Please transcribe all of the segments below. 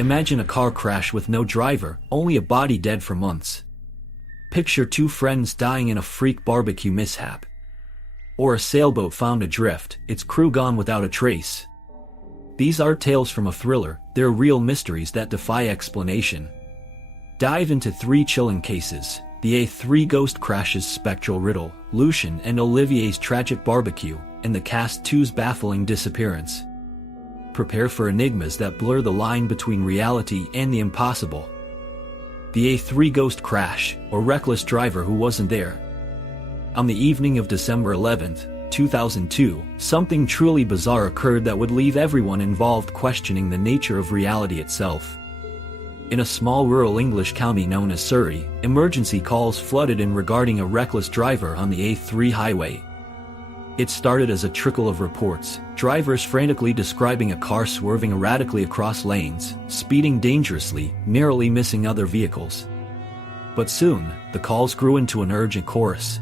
Imagine a car crash with no driver, only a body dead for months. Picture two friends dying in a freak barbecue mishap. Or a sailboat found adrift, its crew gone without a trace. These aren't tales from a thriller, they're real mysteries that defy explanation. Dive into 3 chilling cases: the A3 ghost crash's spectral riddle, Lucian and Olivier's tragic barbecue, and the Cast 2's baffling disappearance. Prepare for enigmas that blur the line between reality and the impossible. The A3 ghost crash, or reckless driver who wasn't there. On the evening of December 11th, 2002, something truly bizarre occurred that would leave everyone involved questioning the nature of reality itself. In a small rural English county known as Surrey, emergency calls flooded in regarding a reckless driver on the A3 highway. It started as a trickle of reports, drivers frantically describing a car swerving erratically across lanes, speeding dangerously, narrowly missing other vehicles. But soon, the calls grew into an urgent chorus.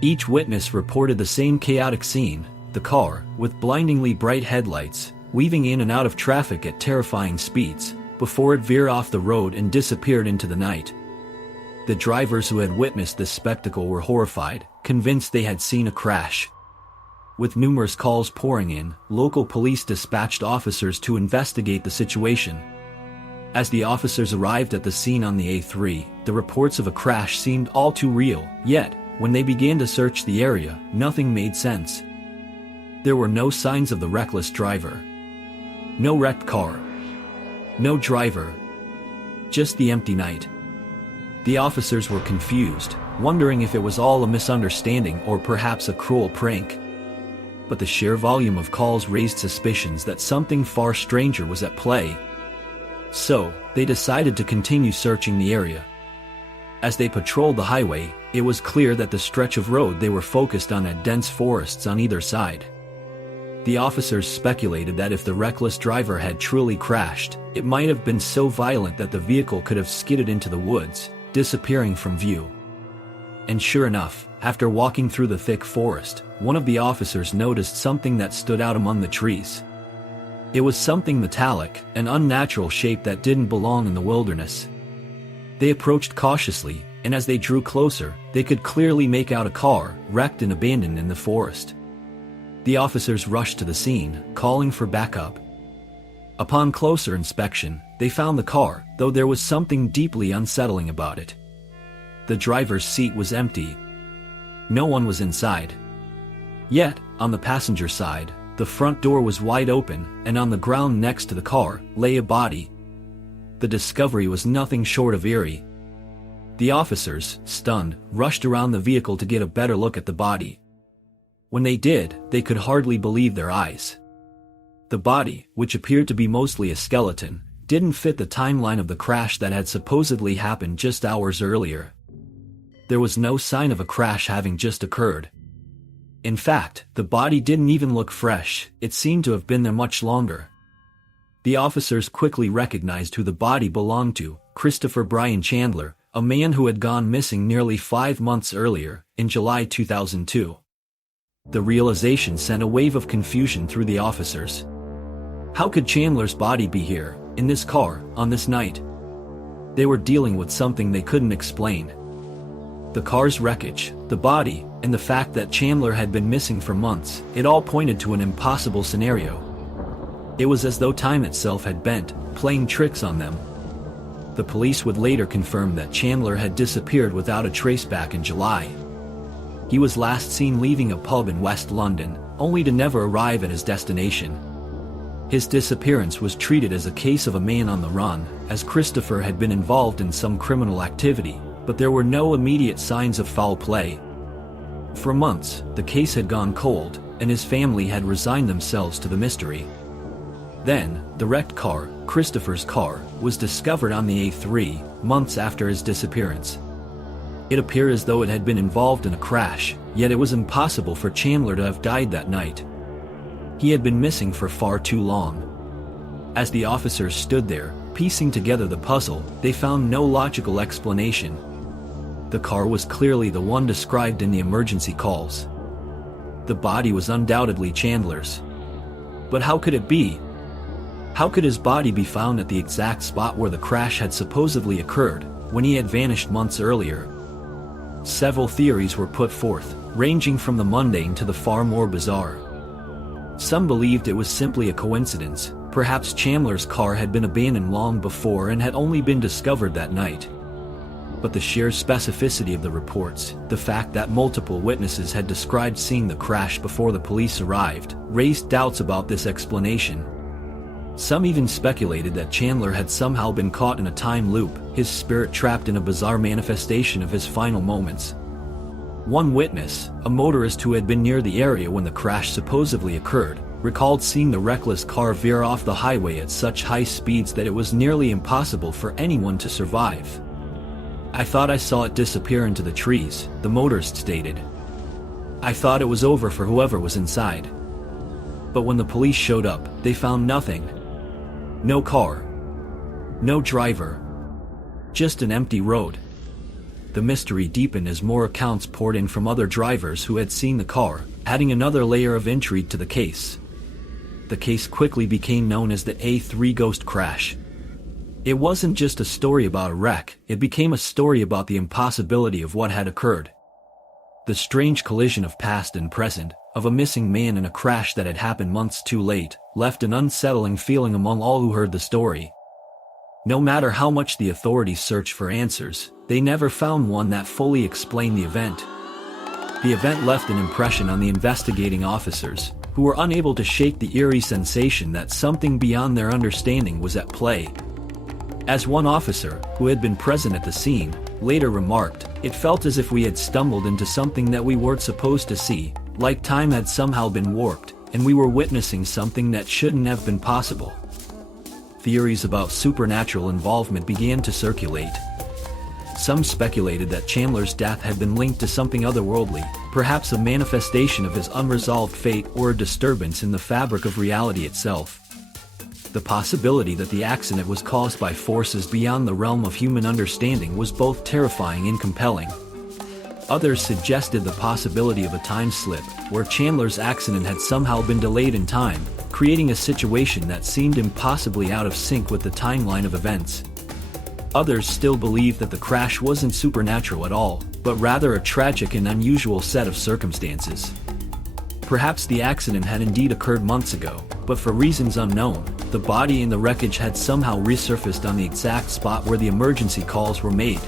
Each witness reported the same chaotic scene: the car, with blindingly bright headlights, weaving in and out of traffic at terrifying speeds, before it veered off the road and disappeared into the night. The drivers who had witnessed this spectacle were horrified, convinced they had seen a crash. With numerous calls pouring in, local police dispatched officers to investigate the situation. As the officers arrived at the scene on the A3, the reports of a crash seemed all too real, yet, when they began to search the area, nothing made sense. There were no signs of the reckless driver. No wrecked car. No driver. Just the empty night. The officers were confused, wondering if it was all a misunderstanding or perhaps a cruel prank. But the sheer volume of calls raised suspicions that something far stranger was at play. So, they decided to continue searching the area. As they patrolled the highway, it was clear that the stretch of road they were focused on had dense forests on either side. The officers speculated that if the reckless driver had truly crashed, it might have been so violent that the vehicle could have skidded into the woods, disappearing from view. And sure enough, after walking through the thick forest, one of the officers noticed something that stood out among the trees. It was something metallic, an unnatural shape that didn't belong in the wilderness. They approached cautiously, and as they drew closer, they could clearly make out a car, wrecked and abandoned in the forest. The officers rushed to the scene, calling for backup. Upon closer inspection, they found the car, though there was something deeply unsettling about it. The driver's seat was empty. No one was inside. Yet, on the passenger side, the front door was wide open, and on the ground next to the car lay a body. The discovery was nothing short of eerie. The officers, stunned, rushed around the vehicle to get a better look at the body. When they did, they could hardly believe their eyes. The body, which appeared to be mostly a skeleton, didn't fit the timeline of the crash that had supposedly happened just hours earlier. There was no sign of a crash having just occurred. In fact, the body didn't even look fresh, it seemed to have been there much longer. The officers quickly recognized who the body belonged to: Christopher Brian Chandler, a man who had gone missing nearly 5 months earlier, in July 2002. The realization sent a wave of confusion through the officers. How could Chandler's body be here, in this car, on this night? They were dealing with something they couldn't explain. The car's wreckage, the body, and the fact that Chandler had been missing for months, it all pointed to an impossible scenario. It was as though time itself had bent, playing tricks on them. The police would later confirm that Chandler had disappeared without a trace back in July. He was last seen leaving a pub in West London, only to never arrive at his destination. His disappearance was treated as a case of a man on the run, as Christopher had been involved in some criminal activity, but there were no immediate signs of foul play. For months, the case had gone cold, and his family had resigned themselves to the mystery. Then, the wrecked car, Christopher's car, was discovered on the A3, months after his disappearance. It appeared as though it had been involved in a crash, yet it was impossible for Chandler to have died that night. He had been missing for far too long. As the officers stood there, piecing together the puzzle, they found no logical explanation. The car was clearly the one described in the emergency calls. The body was undoubtedly Chandler's. But how could it be? How could his body be found at the exact spot where the crash had supposedly occurred, when he had vanished months earlier? Several theories were put forth, ranging from the mundane to the far more bizarre. Some believed it was simply a coincidence. Perhaps Chandler's car had been abandoned long before and had only been discovered that night. But the sheer specificity of the reports, the fact that multiple witnesses had described seeing the crash before the police arrived, raised doubts about this explanation. Some even speculated that Chandler had somehow been caught in a time loop, his spirit trapped in a bizarre manifestation of his final moments. One witness, a motorist who had been near the area when the crash supposedly occurred, recalled seeing the reckless car veer off the highway at such high speeds that it was nearly impossible for anyone to survive. "I thought I saw it disappear into the trees," the motorist stated. "I thought it was over for whoever was inside. But when the police showed up, they found nothing. No car. No driver. Just an empty road." The mystery deepened as more accounts poured in from other drivers who had seen the car, adding another layer of intrigue to the case. The case quickly became known as the A3 ghost crash. It wasn't just a story about a wreck, it became a story about the impossibility of what had occurred. The strange collision of past and present, of a missing man and a crash that had happened months too late, left an unsettling feeling among all who heard the story. No matter how much the authorities searched for answers, they never found one that fully explained the event. The event left an impression on the investigating officers, who were unable to shake the eerie sensation that something beyond their understanding was at play. As one officer, who had been present at the scene, later remarked, "It felt as if we had stumbled into something that we weren't supposed to see, like time had somehow been warped, and we were witnessing something that shouldn't have been possible." Theories about supernatural involvement began to circulate. Some speculated that Chandler's death had been linked to something otherworldly, perhaps a manifestation of his unresolved fate or a disturbance in the fabric of reality itself. The possibility that the accident was caused by forces beyond the realm of human understanding was both terrifying and compelling. Others suggested the possibility of a time slip, where Chandler's accident had somehow been delayed in time, creating a situation that seemed impossibly out of sync with the timeline of events. Others still believed that the crash wasn't supernatural at all, but rather a tragic and unusual set of circumstances. Perhaps the accident had indeed occurred months ago, but for reasons unknown, the body in the wreckage had somehow resurfaced on the exact spot where the emergency calls were made.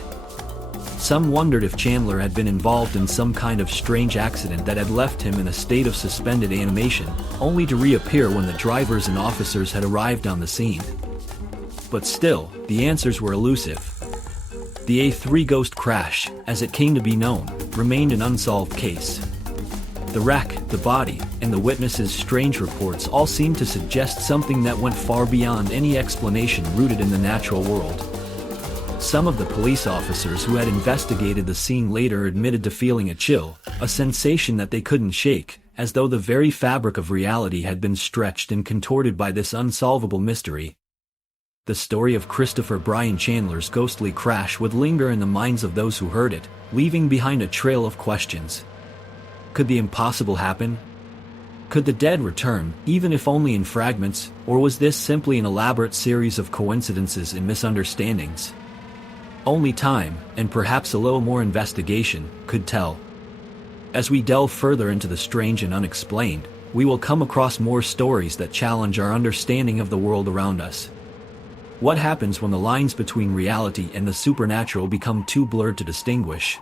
Some wondered if Chandler had been involved in some kind of strange accident that had left him in a state of suspended animation, only to reappear when the drivers and officers had arrived on the scene. But still, the answers were elusive. The A3 ghost crash, as it came to be known, remained an unsolved case. The wreck, the body, and the witnesses' strange reports all seemed to suggest something that went far beyond any explanation rooted in the natural world. Some of the police officers who had investigated the scene later admitted to feeling a chill, a sensation that they couldn't shake, as though the very fabric of reality had been stretched and contorted by this unsolvable mystery. The story of Christopher Brian Chandler's ghostly crash would linger in the minds of those who heard it, leaving behind a trail of questions. Could the impossible happen? Could the dead return, even if only in fragments, or was this simply an elaborate series of coincidences and misunderstandings? Only time, and perhaps a little more investigation, could tell. As we delve further into the strange and unexplained, we will come across more stories that challenge our understanding of the world around us. What happens when the lines between reality and the supernatural become too blurred to distinguish?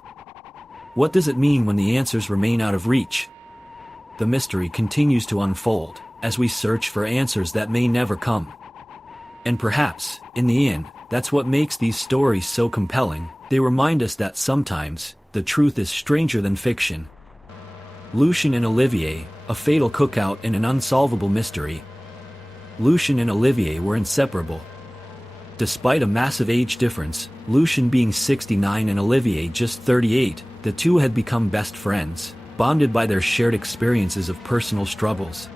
What does it mean when the answers remain out of reach? The mystery continues to unfold, as we search for answers that may never come. And perhaps, in the end, that's what makes these stories so compelling. They remind us that sometimes, the truth is stranger than fiction. Lucian and Olivier, a fatal cookout and an unsolvable mystery. Lucian and Olivier were inseparable. Despite a massive age difference, Lucian being 69 and Olivier just 38, the two had become best friends, bonded by their shared experiences of personal struggles.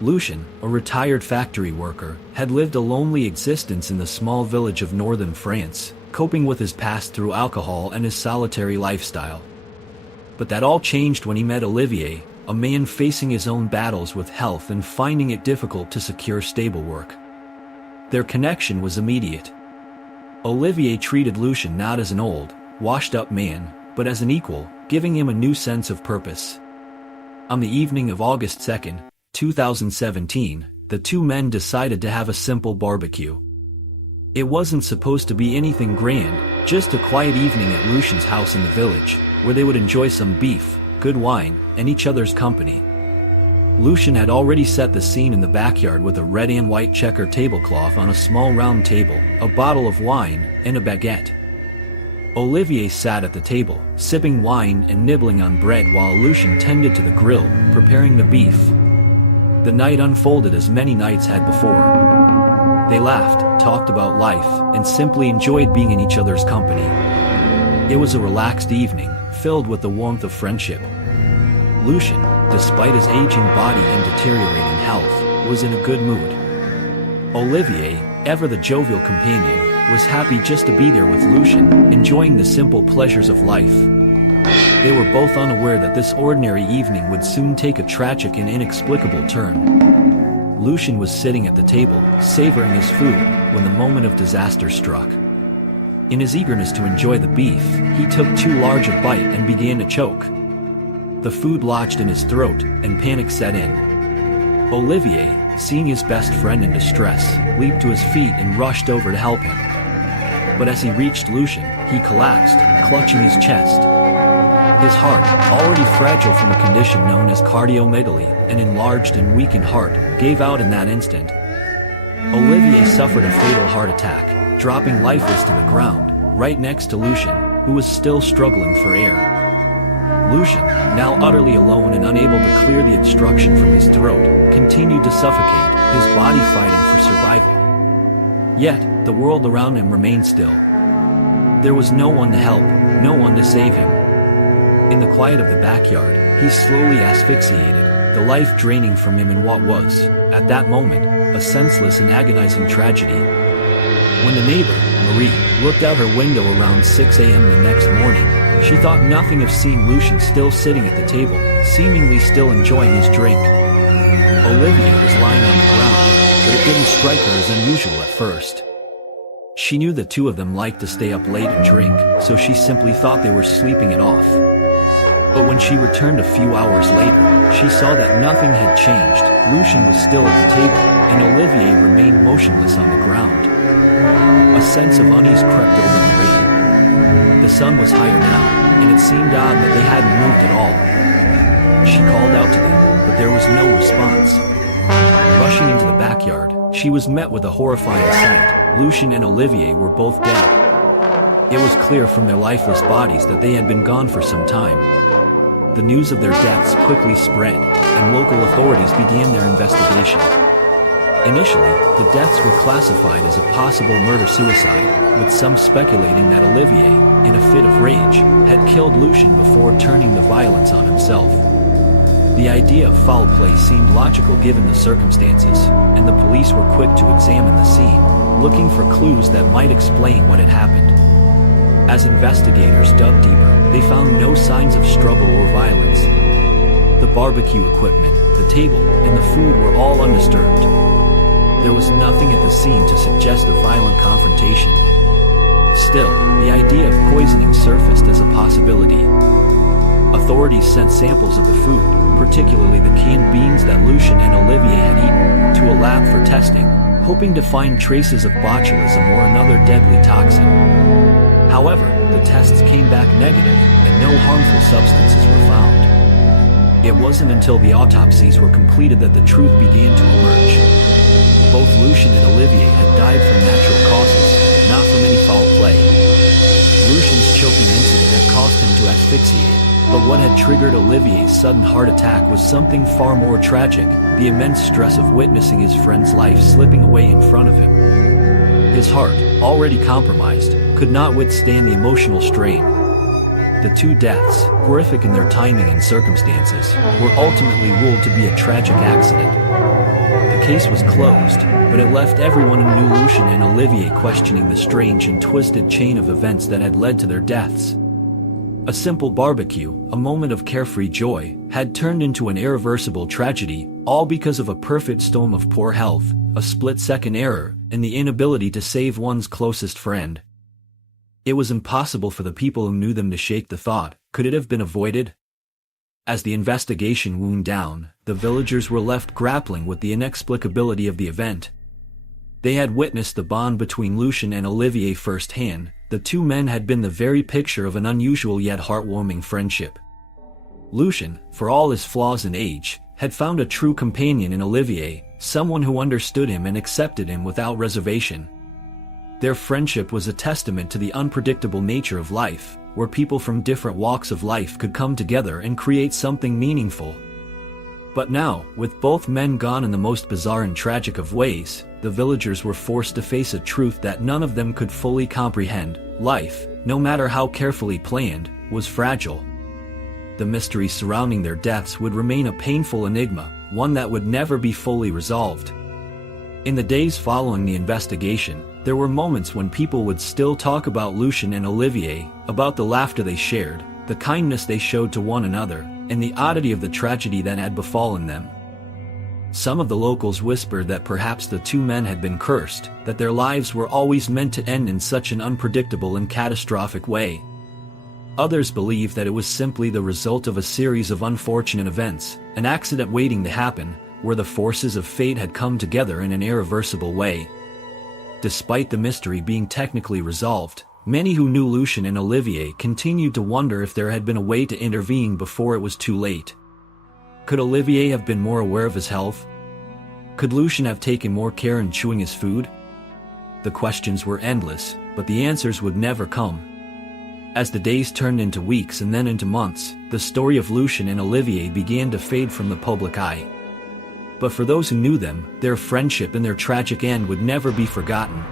Lucian, a retired factory worker, had lived a lonely existence in the small village of northern France, coping with his past through alcohol and his solitary lifestyle. But that all changed when he met Olivier, a man facing his own battles with health and finding it difficult to secure stable work. Their connection was immediate. Olivier treated Lucian not as an old, washed-up man, but as an equal, giving him a new sense of purpose. On the evening of August 2, 2017, the two men decided to have a simple barbecue. It wasn't supposed to be anything grand, just a quiet evening at Lucian's house in the village, where they would enjoy some beef, good wine, and each other's company. Lucian had already set the scene in the backyard with a red and white checker tablecloth on a small round table, a bottle of wine, and a baguette. Olivier sat at the table, sipping wine and nibbling on bread while Lucian tended to the grill, preparing the beef. The night unfolded as many nights had before. They laughed, talked about life, and simply enjoyed being in each other's company. It was a relaxed evening, filled with the warmth of friendship. Lucian, despite his aging body and deteriorating health, was in a good mood. Olivier, ever the jovial companion, was happy just to be there with Lucian, enjoying the simple pleasures of life. They were both unaware that this ordinary evening would soon take a tragic and inexplicable turn. Lucian was sitting at the table, savoring his food, when the moment of disaster struck. In his eagerness to enjoy the beef, he took too large a bite and began to choke. The food lodged in his throat, and panic set in. Olivier, seeing his best friend in distress, leaped to his feet and rushed over to help him. But as he reached Lucian, he collapsed, clutching his chest. His heart, already fragile from a condition known as cardiomegaly, an enlarged and weakened heart, gave out in that instant. Olivier suffered a fatal heart attack, dropping lifeless to the ground, right next to Lucian, who was still struggling for air. Lucian, now utterly alone and unable to clear the obstruction from his throat, continued to suffocate, his body fighting for survival. Yet, the world around him remained still. There was no one to help, no one to save him. In the quiet of the backyard, he slowly asphyxiated, the life draining from him in what was, at that moment, a senseless and agonizing tragedy. When the neighbor, Marie, looked out her window around 6 a.m. the next morning, she thought nothing of seeing Lucian still sitting at the table, seemingly still enjoying his drink. Olivier was lying on the ground, but it didn't strike her as unusual at first. She knew the two of them liked to stay up late and drink, so she simply thought they were sleeping it off. But when she returned a few hours later, she saw that nothing had changed. Lucian was still at the table, and Olivier remained motionless on the ground. A sense of unease crept over Marie. The sun was higher now, and it seemed odd that they hadn't moved at all. She called out to them, but there was no response. Rushing into the backyard, she was met with a horrifying sight. Lucian and Olivier were both dead. It was clear from their lifeless bodies that they had been gone for some time. The news of their deaths quickly spread, and local authorities began their investigation. Initially, the deaths were classified as a possible murder-suicide, with some speculating that Olivier, in a fit of rage, had killed Lucian before turning the violence on himself. The idea of foul play seemed logical given the circumstances, and the police were quick to examine the scene, looking for clues that might explain what had happened. As investigators dug deeper, they found no signs of struggle or violence. The barbecue equipment, the table, and the food were all undisturbed. There was nothing at the scene to suggest a violent confrontation. Still, the idea of poisoning surfaced as a possibility. Authorities sent samples of the food, particularly the canned beans that Lucian and Olivier had eaten, to a lab for testing, hoping to find traces of botulism or another deadly toxin. However, the tests came back negative, and no harmful substances were found. It wasn't until the autopsies were completed that the truth began to emerge. Both Lucian and Olivier had died from natural causes, not from any foul play. Lucian's choking incident had caused him to asphyxiate, but what had triggered Olivier's sudden heart attack was something far more tragic, the immense stress of witnessing his friend's life slipping away in front of him. His heart, already compromised, could not withstand the emotional strain. The two deaths, horrific in their timing and circumstances, were ultimately ruled to be a tragic accident. The case was closed, but it left everyone who knew Lucian and Olivier questioning the strange and twisted chain of events that had led to their deaths. A simple barbecue, a moment of carefree joy, had turned into an irreversible tragedy, all because of a perfect storm of poor health, a split-second error, and the inability to save one's closest friend. It was impossible for the people who knew them to shake the thought, could it have been avoided? As the investigation wound down, the villagers were left grappling with the inexplicability of the event. They had witnessed the bond between Lucian and Olivier firsthand. The two men had been the very picture of an unusual yet heartwarming friendship. Lucian, for all his flaws and age, had found a true companion in Olivier, someone who understood him and accepted him without reservation. Their friendship was a testament to the unpredictable nature of life, where people from different walks of life could come together and create something meaningful. But now, with both men gone in the most bizarre and tragic of ways, the villagers were forced to face a truth that none of them could fully comprehend. Life, no matter how carefully planned, was fragile. The mystery surrounding their deaths would remain a painful enigma, one that would never be fully resolved. In the days following the investigation, there were moments when people would still talk about Lucian and Olivier, about the laughter they shared, the kindness they showed to one another, and the oddity of the tragedy that had befallen them. Some of the locals whispered that perhaps the two men had been cursed, that their lives were always meant to end in such an unpredictable and catastrophic way. Others believed that it was simply the result of a series of unfortunate events, an accident waiting to happen, where the forces of fate had come together in an irreversible way. Despite the mystery being technically resolved, many who knew Lucian and Olivier continued to wonder if there had been a way to intervene before it was too late. Could Olivier have been more aware of his health? Could Lucian have taken more care in chewing his food? The questions were endless, but the answers would never come. As the days turned into weeks and then into months, the story of Lucian and Olivier began to fade from the public eye. But for those who knew them, their friendship and their tragic end would never be forgotten.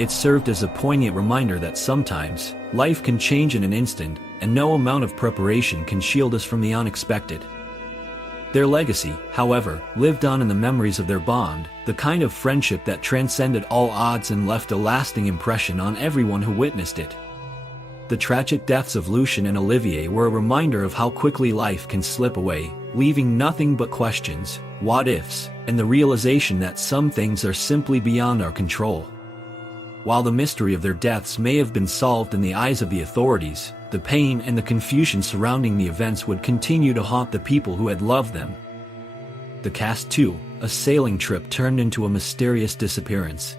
It served as a poignant reminder that sometimes, life can change in an instant, and no amount of preparation can shield us from the unexpected. Their legacy, however, lived on in the memories of their bond, the kind of friendship that transcended all odds and left a lasting impression on everyone who witnessed it. The tragic deaths of Lucian and Olivier were a reminder of how quickly life can slip away, leaving nothing but questions, what-ifs, and the realization that some things are simply beyond our control. While the mystery of their deaths may have been solved in the eyes of the authorities, the pain and the confusion surrounding the events would continue to haunt the people who had loved them. The Cast 2, a sailing trip turned into a mysterious disappearance.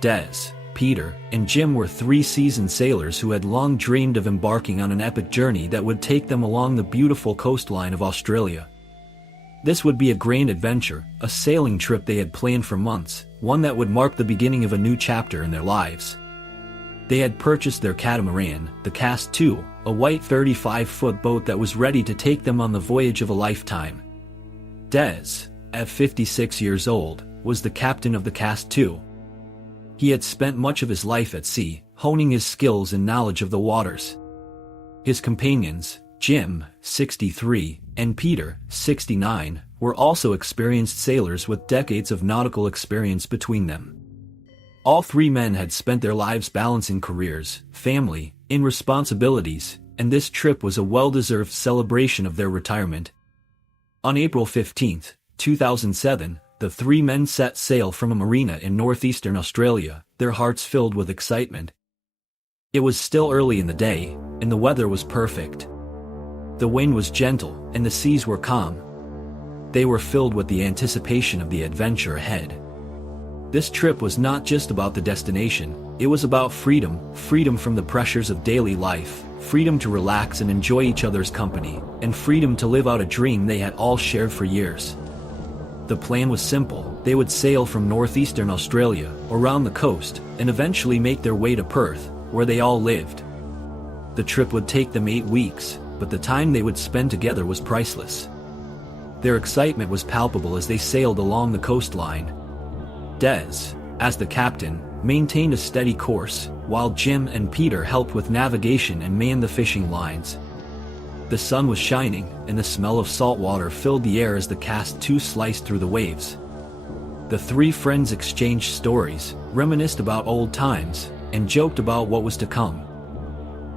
Des, Peter, and Jim were three seasoned sailors who had long dreamed of embarking on an epic journey that would take them along the beautiful coastline of Australia. This would be a grand adventure, a sailing trip they had planned for months, one that would mark the beginning of a new chapter in their lives. They had purchased their catamaran, the Cast 2, a white 35-foot boat that was ready to take them on the voyage of a lifetime. Des, at 56 years old, was the captain of the Cast 2. He had spent much of his life at sea, honing his skills and knowledge of the waters. His companions, Jim, 63, and Peter, 69, were also experienced sailors with decades of nautical experience between them. All three men had spent their lives balancing careers, family, and responsibilities, and this trip was a well-deserved celebration of their retirement. On April 15, 2007, the three men set sail from a marina in northeastern Australia, their hearts filled with excitement. It was still early in the day, and the weather was perfect. The wind was gentle, and the seas were calm. They were filled with the anticipation of the adventure ahead. This trip was not just about the destination, it was about freedom, freedom from the pressures of daily life, freedom to relax and enjoy each other's company, and freedom to live out a dream they had all shared for years. The plan was simple. They would sail from northeastern Australia, around the coast, and eventually make their way to Perth, where they all lived. The trip would take them 8 weeks, but the time they would spend together was priceless. Their excitement was palpable as they sailed along the coastline. Des, as the captain, maintained a steady course, while Jim and Peter helped with navigation and manned the fishing lines. The sun was shining, and the smell of salt water filled the air as the Cast 2 sliced through the waves. The three friends exchanged stories, reminisced about old times, and joked about what was to come.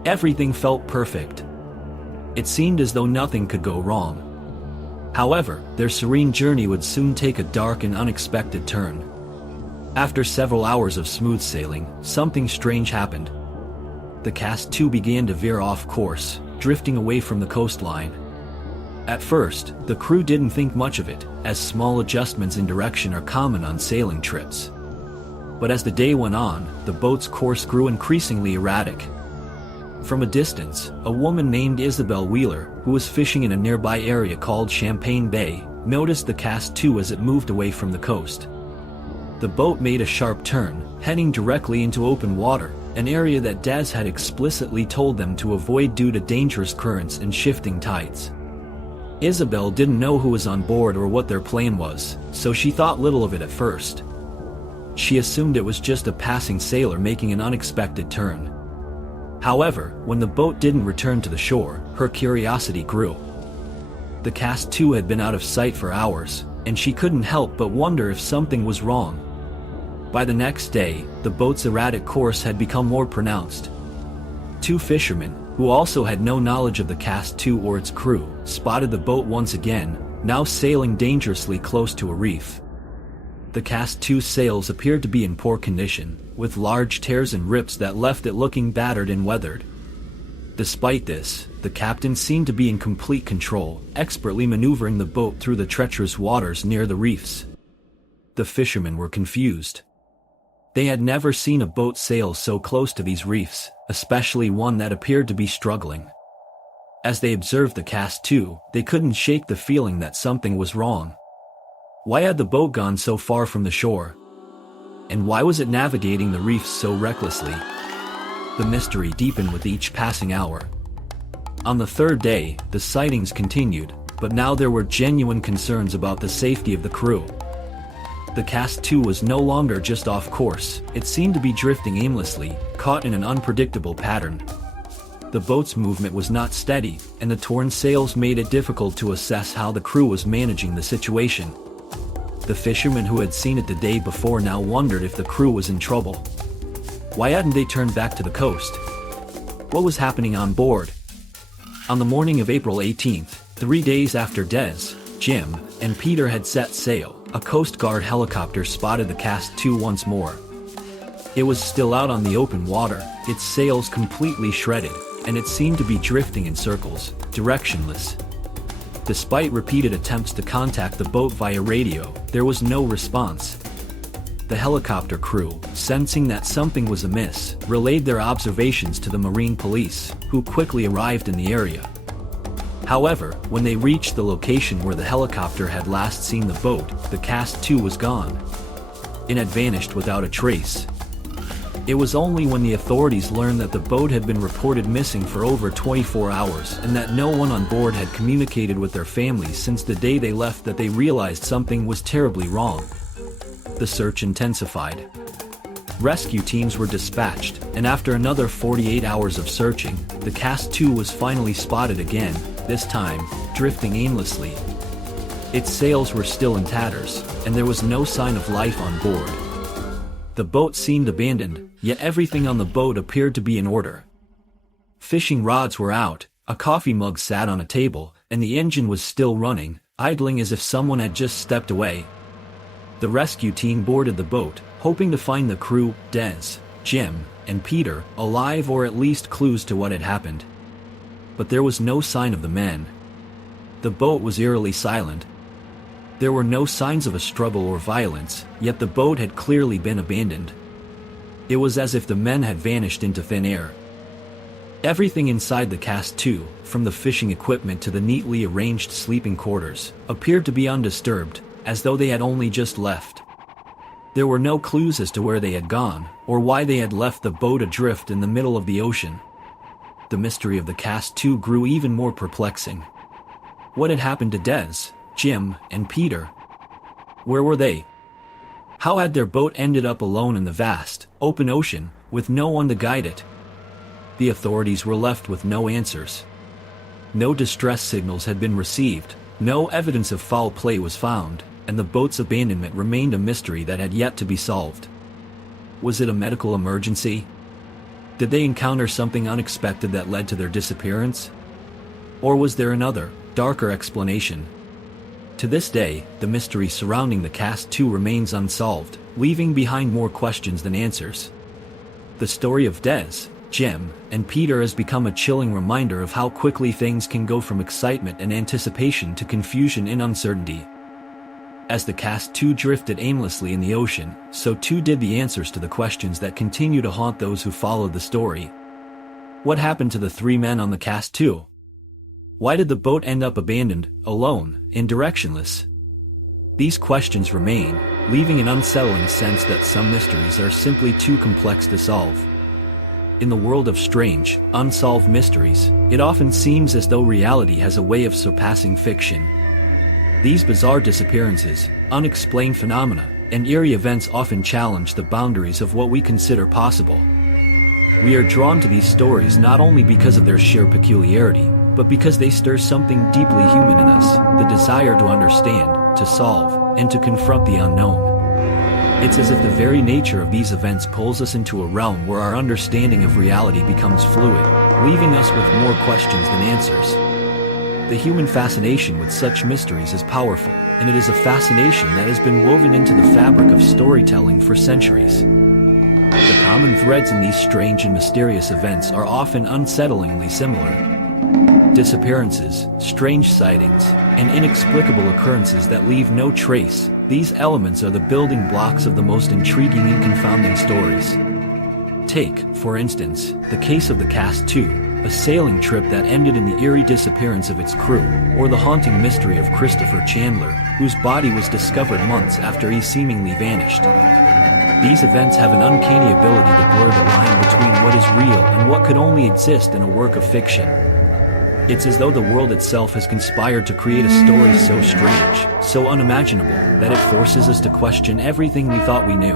Everything felt perfect. It seemed as though nothing could go wrong. However, their serene journey would soon take a dark and unexpected turn. After several hours of smooth sailing, something strange happened. The cast too began to veer off course, drifting away from the coastline. At first, the crew didn't think much of it, as small adjustments in direction are common on sailing trips. But as the day went on, the boat's course grew increasingly erratic. From a distance, a woman named Isabel Wheeler, who was fishing in a nearby area called Champagne Bay, noticed the cast too as it moved away from the coast. The boat made a sharp turn, heading directly into open water, an area that Des had explicitly told them to avoid due to dangerous currents and shifting tides. Isabel didn't know who was on board or what their plan was, so she thought little of it at first. She assumed it was just a passing sailor making an unexpected turn. However, when the boat didn't return to the shore, her curiosity grew. The cast too had been out of sight for hours, and she couldn't help but wonder if something was wrong. By the next day, the boat's erratic course had become more pronounced. Two fishermen, who also had no knowledge of the cast too or its crew, spotted the boat once again, now sailing dangerously close to a reef. The cast two's sails appeared to be in poor condition, with large tears and rips that left it looking battered and weathered. Despite this, the captain seemed to be in complete control, expertly maneuvering the boat through the treacherous waters near the reefs. The fishermen were confused. They had never seen a boat sail so close to these reefs, especially one that appeared to be struggling. As they observed the cast too, they couldn't shake the feeling that something was wrong. Why had the boat gone so far from the shore? And why was it navigating the reefs so recklessly? The mystery deepened with each passing hour. On the third day, the sightings continued, but now there were genuine concerns about the safety of the crew. The cast too was no longer just off course, it seemed to be drifting aimlessly, caught in an unpredictable pattern. The boat's movement was not steady, and the torn sails made it difficult to assess how the crew was managing the situation. The fishermen who had seen it the day before now wondered if the crew was in trouble. Why hadn't they turned back to the coast? What was happening on board? On the morning of April 18th, 3 days after Des, Jim, and Peter had set sail, a Coast Guard helicopter spotted the cast too once more. It was still out on the open water, its sails completely shredded, and it seemed to be drifting in circles, directionless. Despite repeated attempts to contact the boat via radio, there was no response. The helicopter crew, sensing that something was amiss, relayed their observations to the Marine Police, who quickly arrived in the area. However, when they reached the location where the helicopter had last seen the boat, the cast too was gone. It had vanished without a trace. It was only when the authorities learned that the boat had been reported missing for over 24 hours and that no one on board had communicated with their families since the day they left that they realized something was terribly wrong. The search intensified. Rescue teams were dispatched, and after another 48 hours of searching, the cast too was finally spotted again, this time, drifting aimlessly. Its sails were still in tatters, and there was no sign of life on board. The boat seemed abandoned, yet everything on the boat appeared to be in order. Fishing rods were out, a coffee mug sat on a table, and the engine was still running, idling as if someone had just stepped away. The rescue team boarded the boat, hoping to find the crew, Des, Jim, and Peter, alive or at least clues to what had happened. But there was no sign of the men. The boat was eerily silent. There were no signs of a struggle or violence, yet the boat had clearly been abandoned. It was as if the men had vanished into thin air. Everything inside the cast too, from the fishing equipment to the neatly arranged sleeping quarters, appeared to be undisturbed, as though they had only just left. There were no clues as to where they had gone, or why they had left the boat adrift in the middle of the ocean. The mystery of the cast too grew even more perplexing. What had happened to Des, Jim, and Peter? Where were they? How had their boat ended up alone in the vast, open ocean, with no one to guide it? The authorities were left with no answers. No distress signals had been received, no evidence of foul play was found, and the boat's abandonment remained a mystery that had yet to be solved. Was it a medical emergency? Did they encounter something unexpected that led to their disappearance? Or was there another, darker explanation? To this day, the mystery surrounding the Cast 2 remains unsolved, leaving behind more questions than answers. The story of Des, Jim, and Peter has become a chilling reminder of how quickly things can go from excitement and anticipation to confusion and uncertainty. As the Cast 2 drifted aimlessly in the ocean, so too did the answers to the questions that continue to haunt those who followed the story. What happened to the three men on the Cast 2? Why did the boat end up abandoned, alone, and directionless? These questions remain, leaving an unsettling sense that some mysteries are simply too complex to solve. In the world of strange, unsolved mysteries, it often seems as though reality has a way of surpassing fiction. These bizarre disappearances, unexplained phenomena, and eerie events often challenge the boundaries of what we consider possible. We are drawn to these stories not only because of their sheer peculiarity, but because they stir something deeply human in us, the desire to understand, to solve, and to confront the unknown. It's as if the very nature of these events pulls us into a realm where our understanding of reality becomes fluid, leaving us with more questions than answers. The human fascination with such mysteries is powerful, and it is a fascination that has been woven into the fabric of storytelling for centuries. The common threads in these strange and mysterious events are often unsettlingly similar. Disappearances, strange sightings, and inexplicable occurrences that leave no trace. These elements are the building blocks of the most intriguing and confounding stories. Take, for instance, the case of the Cast 2, a sailing trip that ended in the eerie disappearance of its crew, or the haunting mystery of Christopher Chandler, whose body was discovered months after he seemingly vanished. These events have an uncanny ability to blur the line between what is real and what could only exist in a work of fiction. It's as though the world itself has conspired to create a story so strange, so unimaginable, that it forces us to question everything we thought we knew.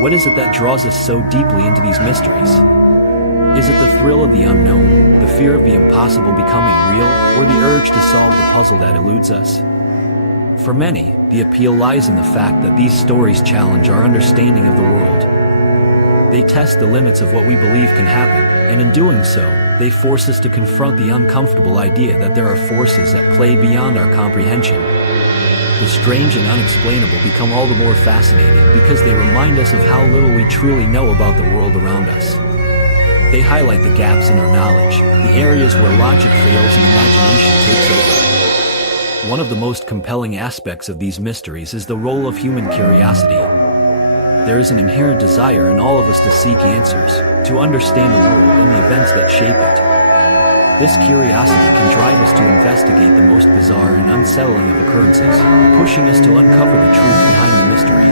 What is it that draws us so deeply into these mysteries? Is it the thrill of the unknown, the fear of the impossible becoming real, or the urge to solve the puzzle that eludes us? For many, the appeal lies in the fact that these stories challenge our understanding of the world. They test the limits of what we believe can happen, and in doing so, they force us to confront the uncomfortable idea that there are forces at play beyond our comprehension. The strange and unexplainable become all the more fascinating because they remind us of how little we truly know about the world around us. They highlight the gaps in our knowledge, the areas where logic fails and imagination takes over. One of the most compelling aspects of these mysteries is the role of human curiosity. There is an inherent desire in all of us to seek answers, to understand the world and the events that shape it. This curiosity can drive us to investigate the most bizarre and unsettling of occurrences, pushing us to uncover the truth behind the mystery.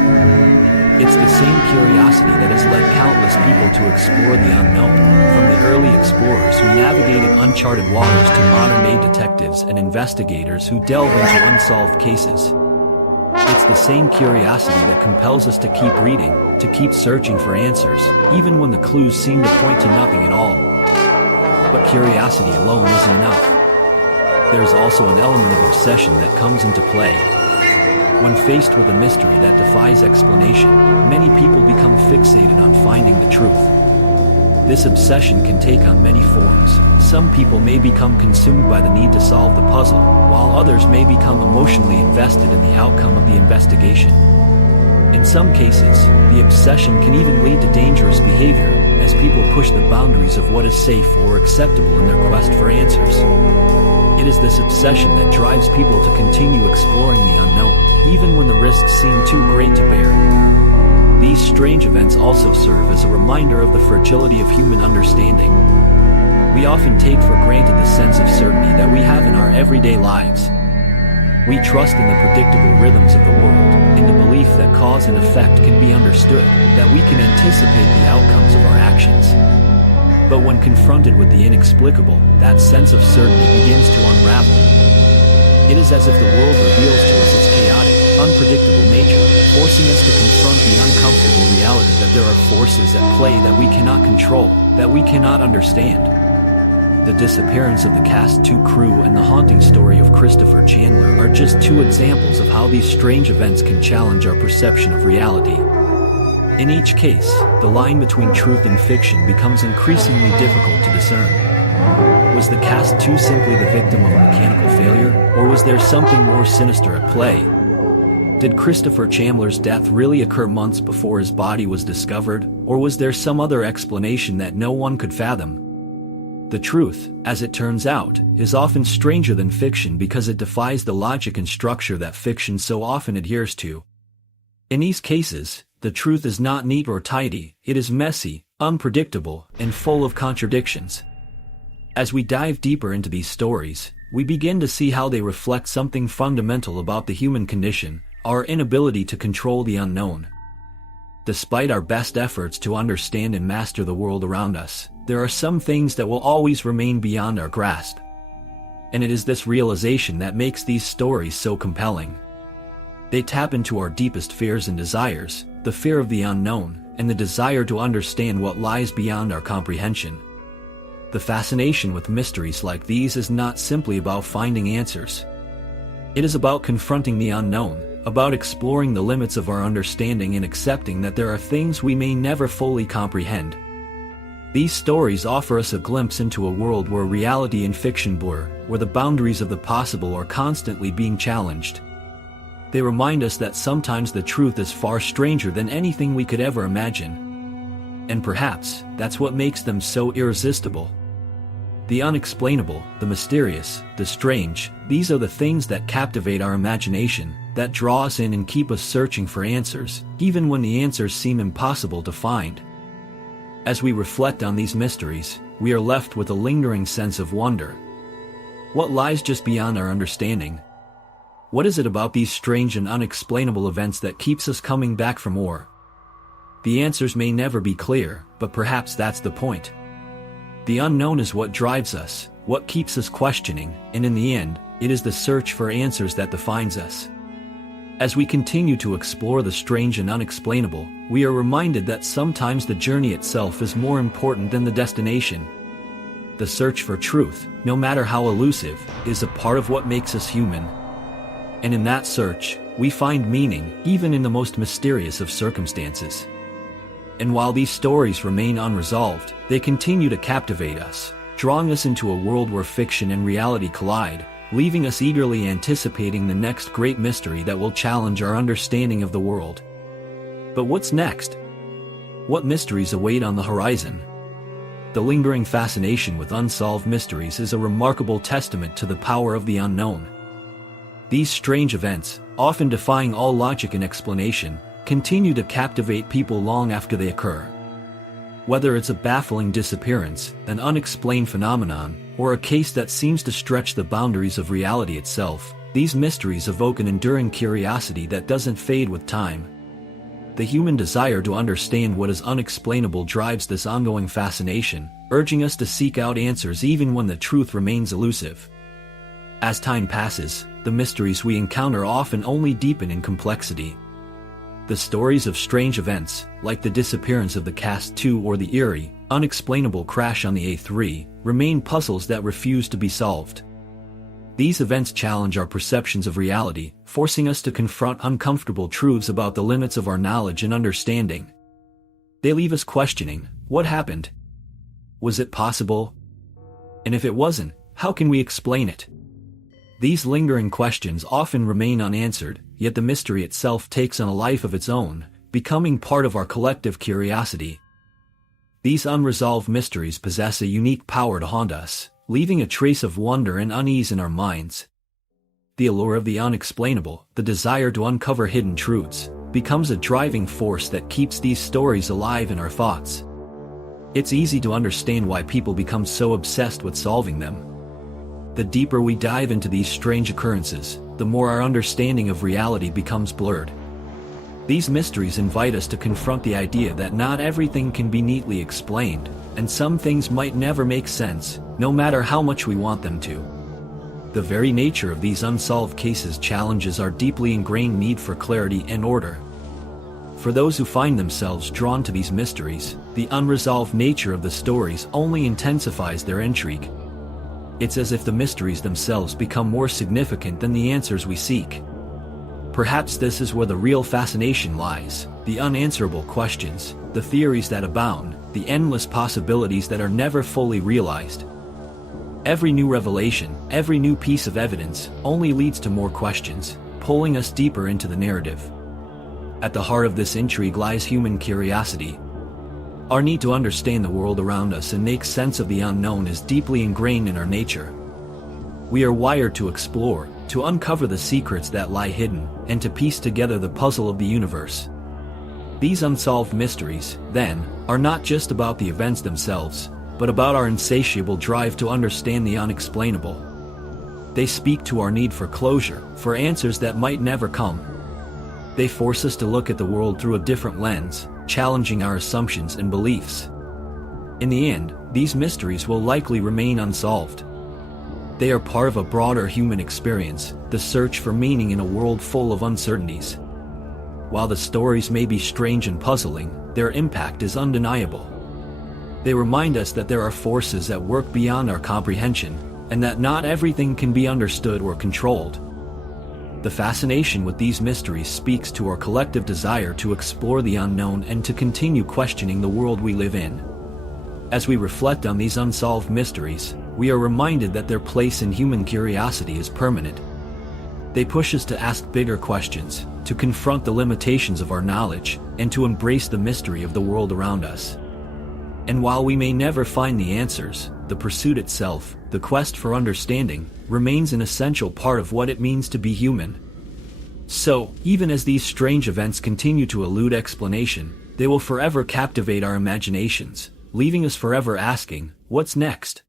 It's the same curiosity that has led countless people to explore the unknown, from the early explorers who navigated uncharted waters to modern-day detectives and investigators who delve into unsolved cases. It's the same curiosity that compels us to keep reading, to keep searching for answers, even when the clues seem to point to nothing at all. But curiosity alone isn't enough. There's also an element of obsession that comes into play. When faced with a mystery that defies explanation, many people become fixated on finding the truth. This obsession can take on many forms. Some people may become consumed by the need to solve the puzzle, while others may become emotionally invested in the outcome of the investigation. In some cases, the obsession can even lead to dangerous behavior, as people push the boundaries of what is safe or acceptable in their quest for answers. It is this obsession that drives people to continue exploring the unknown, even when the risks seem too great to bear. These strange events also serve as a reminder of the fragility of human understanding. We often take for granted the sense of certainty that we have in our everyday lives. We trust in the predictable rhythms of the world, in the belief that cause and effect can be understood, that we can anticipate the outcomes of our actions. But when confronted with the inexplicable, that sense of certainty begins to unravel. It is as if the world reveals to us its chaotic, unpredictable nature, forcing us to confront the uncomfortable reality that there are forces at play that we cannot control, that we cannot understand. The disappearance of the Cast 2 crew and the haunting story of Christopher Chandler are just two examples of how these strange events can challenge our perception of reality. In each case, the line between truth and fiction becomes increasingly difficult to discern. Was the cast 2 simply the victim of a mechanical failure, or was there something more sinister at play? Did Christopher Chandler's death really occur months before his body was discovered, or was there some other explanation that no one could fathom? The truth, as it turns out, is often stranger than fiction because it defies the logic and structure that fiction so often adheres to. In these cases, the truth is not neat or tidy, it is messy, unpredictable, and full of contradictions. As we dive deeper into these stories, we begin to see how they reflect something fundamental about the human condition, our inability to control the unknown. Despite our best efforts to understand and master the world around us, there are some things that will always remain beyond our grasp. And it is this realization that makes these stories so compelling. They tap into our deepest fears and desires, the fear of the unknown, and the desire to understand what lies beyond our comprehension. The fascination with mysteries like these is not simply about finding answers. It is about confronting the unknown, about exploring the limits of our understanding and accepting that there are things we may never fully comprehend. These stories offer us a glimpse into a world where reality and fiction blur, where the boundaries of the possible are constantly being challenged. They remind us that sometimes the truth is far stranger than anything we could ever imagine. And perhaps, that's what makes them so irresistible. The unexplainable, the mysterious, the strange, these are the things that captivate our imagination, that draw us in and keep us searching for answers, even when the answers seem impossible to find. As we reflect on these mysteries, we are left with a lingering sense of wonder. What lies just beyond our understanding? What is it about these strange and unexplainable events that keeps us coming back for more? The answers may never be clear, but perhaps that's the point. The unknown is what drives us, what keeps us questioning, and in the end, it is the search for answers that defines us. As we continue to explore the strange and unexplainable, we are reminded that sometimes the journey itself is more important than the destination. The search for truth, no matter how elusive, is a part of what makes us human. And in that search, we find meaning, even in the most mysterious of circumstances. And while these stories remain unresolved, they continue to captivate us, drawing us into a world where fiction and reality collide, leaving us eagerly anticipating the next great mystery that will challenge our understanding of the world. But what's next? What mysteries await on the horizon? The lingering fascination with unsolved mysteries is a remarkable testament to the power of the unknown. These strange events, often defying all logic and explanation, continue to captivate people long after they occur. Whether it's a baffling disappearance, an unexplained phenomenon, or a case that seems to stretch the boundaries of reality itself, these mysteries evoke an enduring curiosity that doesn't fade with time. The human desire to understand what is unexplainable drives this ongoing fascination, urging us to seek out answers even when the truth remains elusive. As time passes, the mysteries we encounter often only deepen in complexity. The stories of strange events, like the disappearance of the cast 2 or the eerie, unexplainable crash on the A3, remain puzzles that refuse to be solved. These events challenge our perceptions of reality, forcing us to confront uncomfortable truths about the limits of our knowledge and understanding. They leave us questioning, what happened? Was it possible? And if it wasn't, how can we explain it? These lingering questions often remain unanswered, yet the mystery itself takes on a life of its own, becoming part of our collective curiosity. These unresolved mysteries possess a unique power to haunt us, leaving a trace of wonder and unease in our minds. The allure of the unexplainable, the desire to uncover hidden truths, becomes a driving force that keeps these stories alive in our thoughts. It's easy to understand why people become so obsessed with solving them. The deeper we dive into these strange occurrences, the more our understanding of reality becomes blurred. These mysteries invite us to confront the idea that not everything can be neatly explained, and some things might never make sense, no matter how much we want them to. The very nature of these unsolved cases challenges our deeply ingrained need for clarity and order. For those who find themselves drawn to these mysteries, the unresolved nature of the stories only intensifies their intrigue. It's as if the mysteries themselves become more significant than the answers we seek. Perhaps this is where the real fascination lies, the unanswerable questions, the theories that abound, the endless possibilities that are never fully realized. Every new revelation, every new piece of evidence, only leads to more questions, pulling us deeper into the narrative. At the heart of this intrigue lies human curiosity. Our need to understand the world around us and make sense of the unknown is deeply ingrained in our nature. We are wired to explore, to uncover the secrets that lie hidden, and to piece together the puzzle of the universe. These unsolved mysteries, then, are not just about the events themselves, but about our insatiable drive to understand the unexplainable. They speak to our need for closure, for answers that might never come. They force us to look at the world through a different lens, challenging our assumptions and beliefs. In the end, these mysteries will likely remain unsolved. They are part of a broader human experience, the search for meaning in a world full of uncertainties. While the stories may be strange and puzzling, their impact is undeniable. They remind us that there are forces at work beyond our comprehension, and that not everything can be understood or controlled. The fascination with these mysteries speaks to our collective desire to explore the unknown and to continue questioning the world we live in. As we reflect on these unsolved mysteries, we are reminded that their place in human curiosity is permanent. They push us to ask bigger questions, to confront the limitations of our knowledge, and to embrace the mystery of the world around us. And while we may never find the answers, the pursuit itself, the quest for understanding, remains an essential part of what it means to be human. So, even as these strange events continue to elude explanation, they will forever captivate our imaginations, leaving us forever asking, what's next?